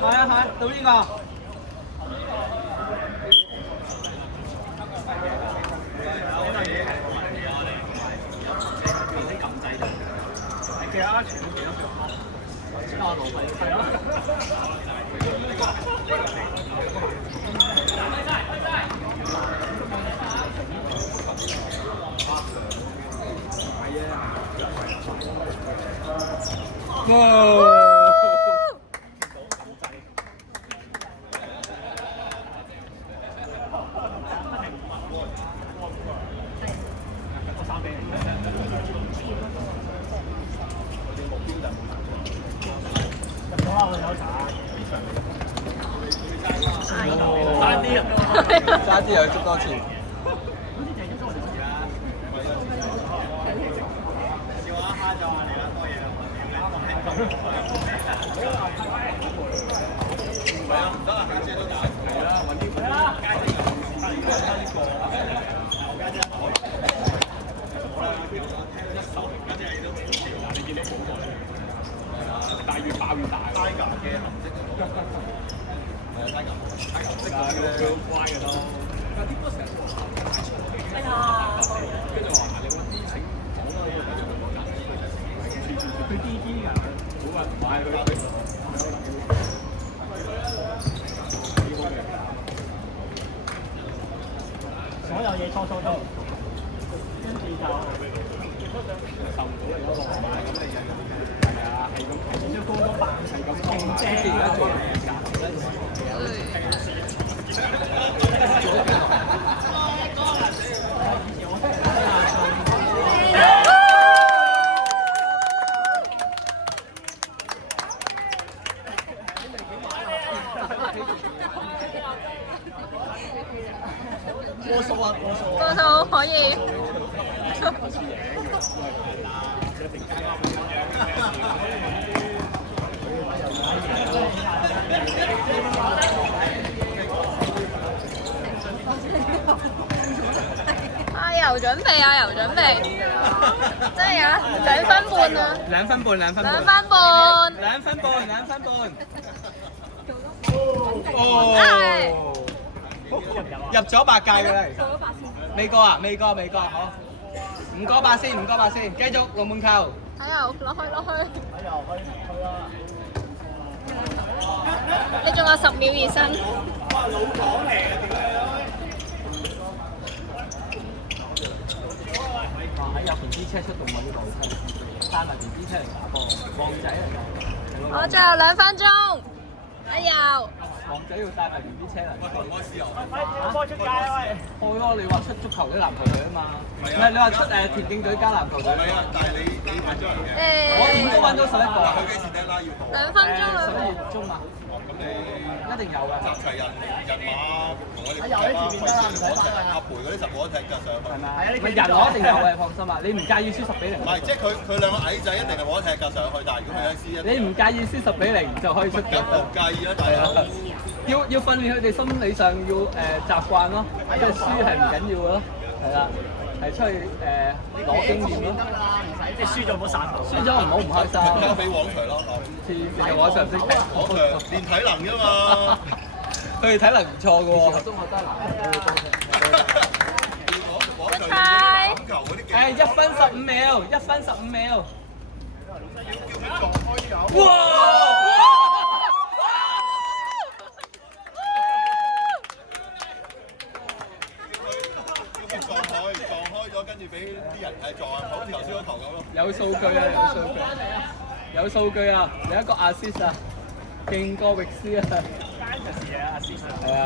係啊係，到呢個。其實安全都幾多腳，安路費係咯。哇！差啲又要捉多次。但係越爆越大。Tiger 嘅紅色係啊 ，Tiger 色嗰啲咧，佢好乖嘅咯。哎呀！跟住話你揾啲請講啦，佢啲㗎，好啊，買佢。所有嘢初都，跟住就受唔到你嗰個係咪？咁你係啊，係咁，要高多扮係咁勁啫。而家做嘢㗎。過數啊，過數可以。阿油準備，阿油準備，真係啊，2分半啊！2分半，2分半。2分半。2分半，2分半。哦。入咗8屆㗎啦，其實。未過啊？未過，好。5個8先，5個8先，繼續龍門球。阿油落去。你仲有10秒熱身。哇！老港嚟嘅點樣？喺有電支車出動喎呢度，帶埋電支車嚟打波，旺仔嚟㗎。我最後2分鐘，阿油。旺仔要帶埋電支車嚟。喂，開始又。開出街啊喂！開咯，你話出足球隊、籃球隊啊嘛。唔係你話出田徑隊加籃球隊。係啊，但係你派咗人嘅。我點都揾到11個。佢幾時得啦？要2分鐘啦。11月中啊。咁你一定有㗎。集齊人馬同我哋。喺前面得啦，唔使買阿培嗰啲10個都踢㗎上去。係咪？係啊，你人我一定有嘅，放心啊！你唔介意輸10-0？唔係，即係佢兩個矮仔一定係冇得踢㗎上去，但係如果佢一輸你唔介意輸10-0就可以出嘅。我唔介意啊，大佬。要訓練佢哋心理上要習慣咯，即係輸係唔緊要嘅咯，係啦，係出去攞經驗咯。即係輸咗唔好散步，輸咗唔好唔開心。交俾黃徐咯，黐線嘅黃徐唔識踢，黃徐練體能㗎嘛，佢哋體能唔錯嘅喎。中學得難。1分15秒，1分15秒。哇！撞開咗，跟住俾啲人撞好似頭先嗰球咁咯。有數據啊，有數據啊！有一個 assist 啊，勁過域斯啊。係啊。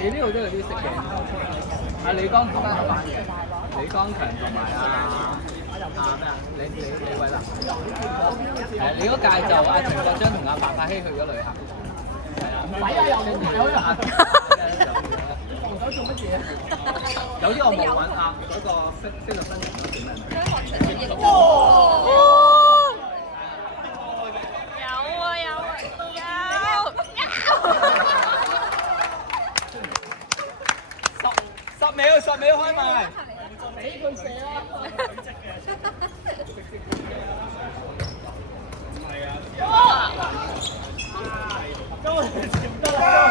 你呢度都有啲識嘅。阿李江強同埋咩啊？李偉南。你嗰屆就阿陳國章同阿白柏希去咗旅行。唔使啊，又冇朋友啊！防守做乜嘢？有啲我冇揾啊，嗰個菲律賓人嗰叫咩名？哇！有。10秒開埋。俾佢射啦！唔得啦。